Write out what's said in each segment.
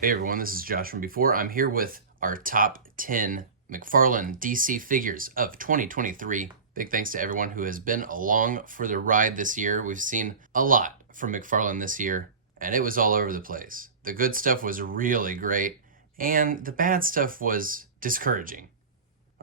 Hey everyone, this is Josh from before. I'm here with our top 10 McFarlane DC figures of 2023. Big thanks to everyone who has been along for the ride this year. We've seen a lot from McFarlane this year, and it was all over the place. The good stuff was really great, and the bad stuff was discouraging.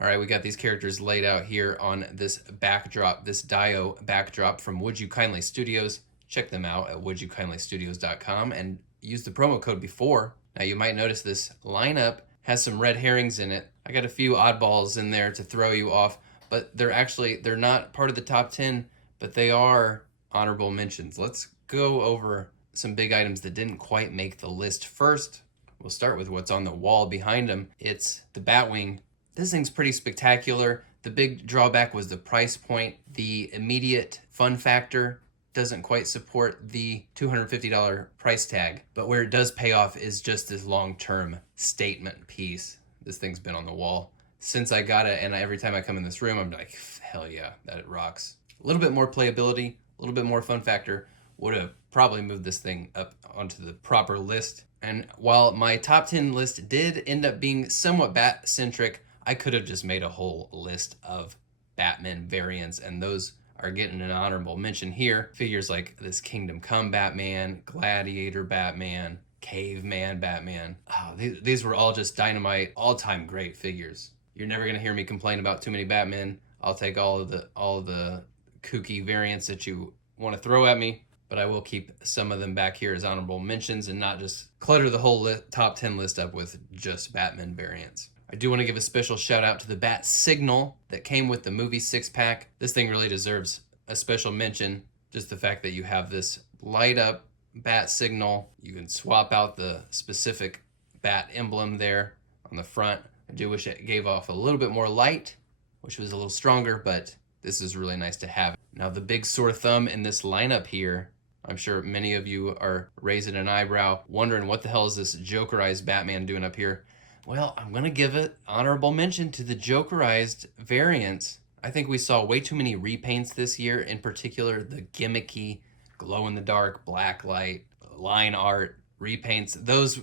All right, we got these characters laid out here on this backdrop, this Dio backdrop from Would You Kindly Studios. Check them out at wouldyoukindlystudios.com and use the promo code BEFORE. Now you might notice this lineup has some red herrings in it. I got a few oddballs in there to throw you off, but they're not part of the top 10, but they are honorable mentions. Let's go over some big items that didn't quite make the list first. We'll start with what's on the wall behind him. It's the Batwing. This thing's pretty spectacular. The big drawback was the price point. The immediate fun factor doesn't quite support the $250 price tag, but where it does pay off is just this long-term statement piece. This thing's been on the wall since I got it, and every time I come in this room, I'm like, hell yeah, that it rocks. A little bit more playability, a little bit more fun factor would have probably moved this thing up onto the proper list. And while my top 10 list did end up being somewhat Bat-centric, I could have just made a whole list of Batman variants, and those are getting an honorable mention here. Figures like this Kingdom Come Batman, Gladiator Batman, Caveman Batman. Oh, these were all just dynamite, all-time great figures. You're never gonna hear me complain about too many Batmen. I'll take all of the kooky variants that you want to throw at me, but I will keep some of them back here as honorable mentions and not just clutter the whole top 10 list up with just Batman variants. I do want to give a special shout out to the Bat Signal that came with the movie 6-pack. This thing really deserves a special mention. Just the fact that you have this light up Bat Signal. You can swap out the specific Bat emblem there on the front. I do wish it gave off a little bit more light, which was a little stronger, but this is really nice to have. Now the big sore thumb in this lineup here, I'm sure many of you are raising an eyebrow, wondering what the hell is this Jokerized Batman doing up here? Well, I'm going to give it honorable mention to the Jokerized variants. I think we saw way too many repaints this year, in particular the gimmicky glow-in-the-dark black light line art repaints. Those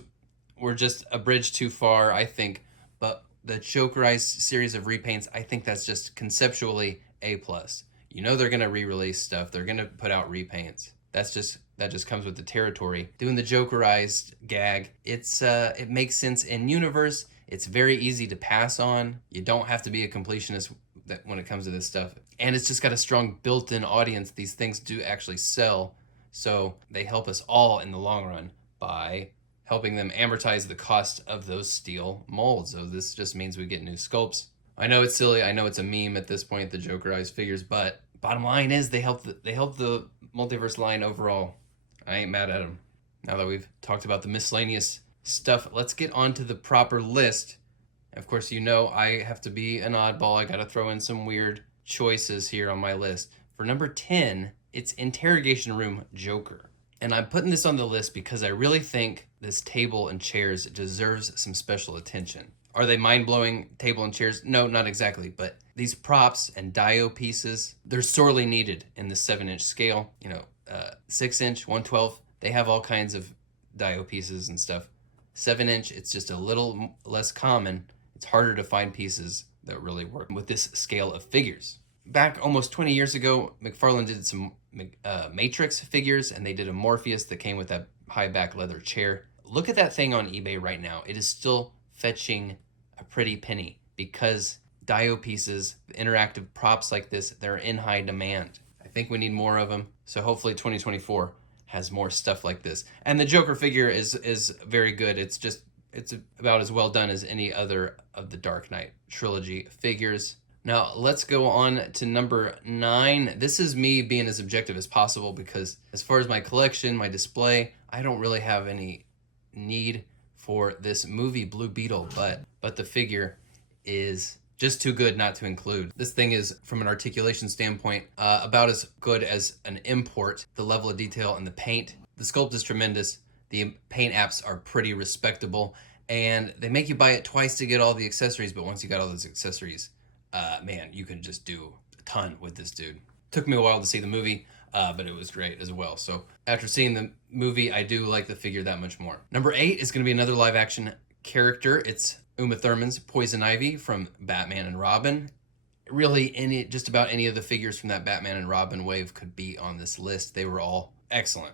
were just a bridge too far, I think, but the Jokerized series of repaints, I think that's just conceptually A+. You know they're going to re-release stuff. They're going to put out repaints. That just comes with the territory. Doing the Jokerized gag, it makes sense in universe. It's very easy to pass on. You don't have to be a completionist when it comes to this stuff. And it's just got a strong built-in audience. These things do actually sell, so they help us all in the long run by helping them amortize the cost of those steel molds. So this just means we get new sculpts. I know it's silly. I know it's a meme at this point, the Jokerized figures, but bottom line is they help the Multiverse line overall. I ain't mad at them. Now that we've talked about the miscellaneous stuff, let's get on to the proper list. Of course, you know I have to be an oddball. I gotta throw in some weird choices here on my list. For number 10, it's Interrogation Room Joker. And I'm putting this on the list because I really think this table and chairs deserves some special attention. Are they mind-blowing table and chairs? No, not exactly, but these props and Dio pieces, they're sorely needed in the 7-inch scale. 6-inch, 1/12, they have all kinds of Dio pieces and stuff. 7-inch, it's just a little less common. It's harder to find pieces that really work with this scale of figures. Back almost 20 years ago, McFarlane did some Matrix figures, and they did a Morpheus that came with that high back leather chair. Look at that thing on eBay right now. It is still fetching a pretty penny because Dio pieces, interactive props like this, they're in high demand. I think we need more of them, so hopefully 2024 has more stuff like this. And the Joker figure is very good. It's about as well done as any other of the Dark Knight trilogy figures. Now let's go on to number 9. This is me being as objective as possible because as far as my collection, my display, I don't really have any need for this movie Blue Beetle, but the figure is just too good not to include. This thing is, from an articulation standpoint, about as good as an import. The level of detail and the paint, the sculpt is tremendous. The paint apps are pretty respectable, and they make you buy it twice to get all the accessories, but once you got all those accessories, man, you can just do a ton with this dude. Took me a while to see the movie. but it was great as well. So after seeing the movie, I do like the figure that much more. Number 8 is going to be another live action character. It's Uma Thurman's Poison Ivy from Batman and Robin. Really, just about any of the figures from that Batman and Robin wave could be on this list. They were all excellent.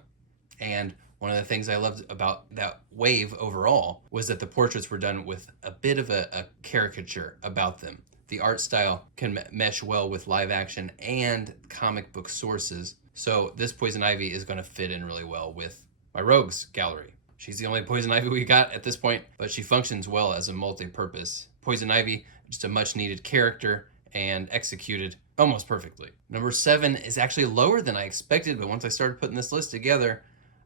And one of the things I loved about that wave overall was that the portraits were done with a bit of a caricature about them. The art style can mesh well with live action and comic book sources. So this Poison Ivy is going to fit in really well with my Rogues gallery. She's the only Poison Ivy we got at this point, but she functions well as a multi-purpose Poison Ivy, just a much needed character and executed almost perfectly. Number 7 is actually lower than I expected, but once I started putting this list together,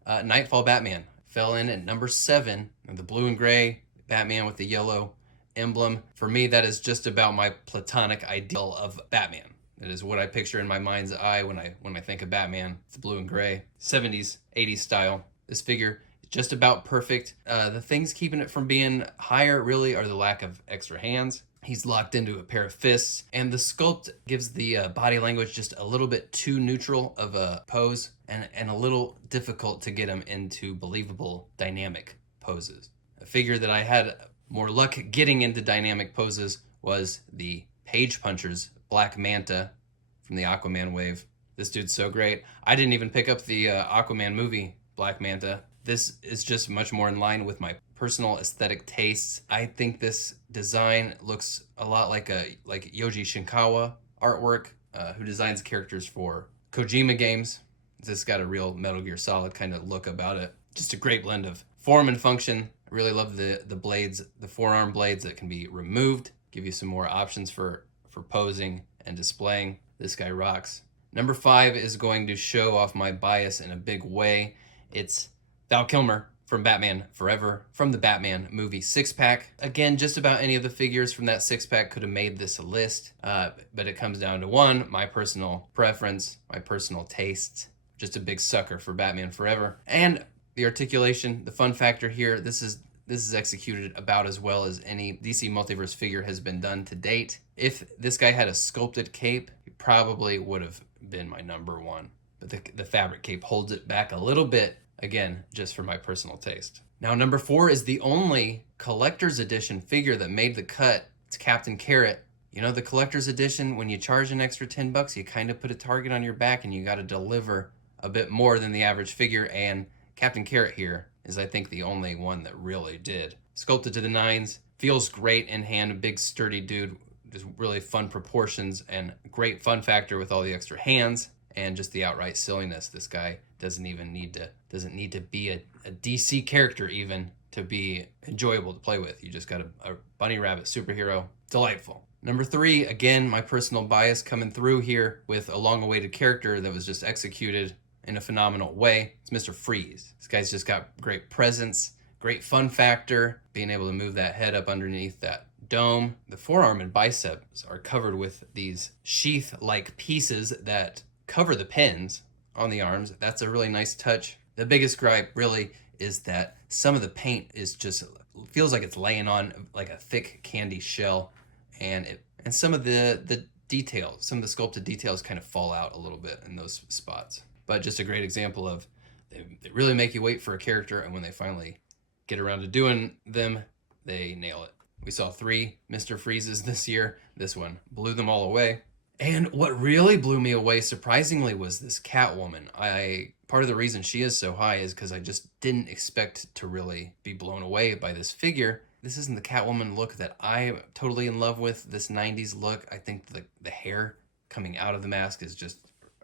Nightfall Batman fell in at number 7. The blue and gray Batman with the yellow emblem. For me, that is just about my platonic ideal of Batman. It is what I picture in my mind's eye when I think of Batman. It's blue and gray, 70s, 80s style. This figure is just about perfect. The things keeping it from being higher really are the lack of extra hands. He's locked into a pair of fists, and the sculpt gives the body language just a little bit too neutral of a pose and a little difficult to get him into believable dynamic poses. A figure that I had more luck getting into dynamic poses was the Page Puncher's Black Manta from the Aquaman wave. This dude's so great. I didn't even pick up the Aquaman movie Black Manta. This is just much more in line with my personal aesthetic tastes. I think this design looks a lot like Yoji Shinkawa artwork, who designs characters for Kojima games. This got a real Metal Gear Solid kind of look about it. Just a great blend of form and function. I really love the blades, the forearm blades that can be removed, give you some more options for posing and displaying. This guy rocks. Number 5 is going to show off my bias in a big way. It's Val Kilmer from Batman Forever, from the Batman movie 6-pack. Again, just about any of the figures from that 6-pack could have made this list, but it comes down to one, my personal preference, my personal tastes. Just a big sucker for Batman Forever. And the articulation, the fun factor here, this is executed about as well as any DC Multiverse figure has been done to date. If this guy had a sculpted cape, he probably would have been my number 1. But the fabric cape holds it back a little bit, again, just for my personal taste. Now, number 4 is the only collector's edition figure that made the cut. It's Captain Carrot. You know, the collector's edition, when you charge an extra $10, you kind of put a target on your back and you got to deliver a bit more than the average figure, and Captain Carrot here is, I think, the only one that really did. Sculpted to the nines, feels great in hand, a big sturdy dude, just really fun proportions and great fun factor with all the extra hands and just the outright silliness. This guy doesn't need to be a DC character even to be enjoyable to play with. You just got a bunny rabbit superhero. Delightful. Number 3, again, my personal bias coming through here with a long-awaited character that was just executed in a phenomenal way. It's Mr. Freeze. This guy's just got great presence, great fun factor, being able to move that head up underneath that dome. The forearm and biceps are covered with these sheath-like pieces that cover the pins on the arms. That's a really nice touch. The biggest gripe really is that some of the paint is just feels like it's laying on like a thick candy shell, and some of the details, some of the sculpted details kind of fall out a little bit in those spots. But just a great example of they really make you wait for a character, and when they finally get around to doing them, they nail it. We saw 3 Mr. Freezes this year. This one blew them all away. And what really blew me away, surprisingly, was this Catwoman. Part of the reason she is so high is because I just didn't expect to really be blown away by this figure. This isn't the Catwoman look that I'm totally in love with, this 90s look. I think the hair coming out of the mask is just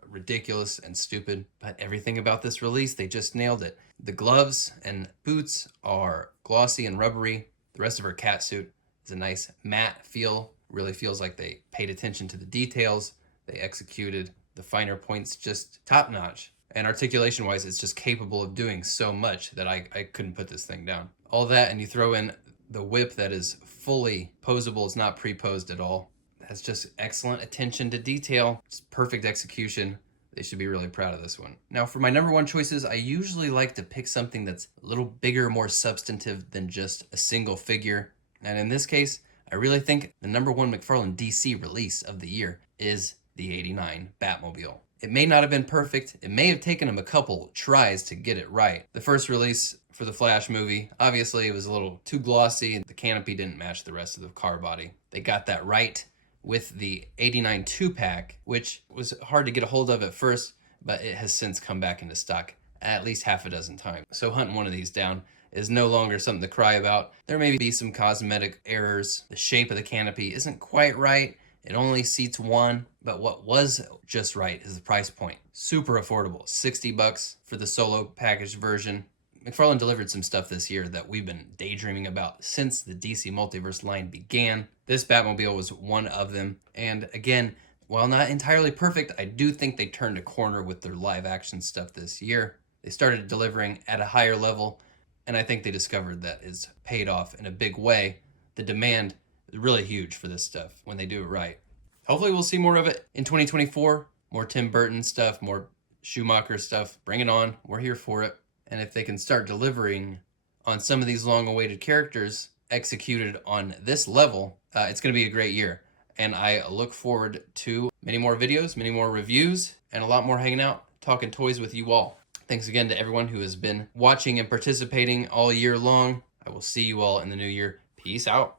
ridiculous and stupid, but everything about this release, they just nailed it. The gloves and boots are glossy and rubbery. The rest of her cat suit is a nice matte feel. Really feels like they paid attention to the details. They executed the finer points just top notch. And articulation wise, it's just capable of doing so much that I couldn't put this thing down. All that, and you throw in the whip that is fully posable. It's not pre-posed at all. That's just excellent attention to detail. It's perfect execution. They should be really proud of this one. Now, for my number 1 choices, I usually like to pick something that's a little bigger, more substantive than just a single figure. And in this case, I really think the number 1 McFarlane DC release of the year is the '89 Batmobile. It may not have been perfect. It may have taken them a couple tries to get it right. The first release for the Flash movie, obviously it was a little too glossy. The canopy didn't match the rest of the car body. They got that right with the 89 2-pack, which was hard to get a hold of at first, but it has since come back into stock at least half a dozen times. So hunting one of these down is no longer something to cry about. There may be some cosmetic errors. The shape of the canopy isn't quite right. It only seats one, but what was just right is the price point. Super affordable, $60 for the solo packaged version. McFarlane delivered some stuff this year that we've been daydreaming about since the DC Multiverse line began. This Batmobile was one of them. And again, while not entirely perfect, I do think they turned a corner with their live action stuff this year. They started delivering at a higher level, and I think they discovered that it's paid off in a big way. The demand is really huge for this stuff when they do it right. Hopefully we'll see more of it in 2024. More Tim Burton stuff, more Schumacher stuff. Bring it on. We're here for it. And if they can start delivering on some of these long-awaited characters executed on this level, it's going to be a great year. And I look forward to many more videos, many more reviews, and a lot more hanging out, talking toys with you all. Thanks again to everyone who has been watching and participating all year long. I will see you all in the new year. Peace out.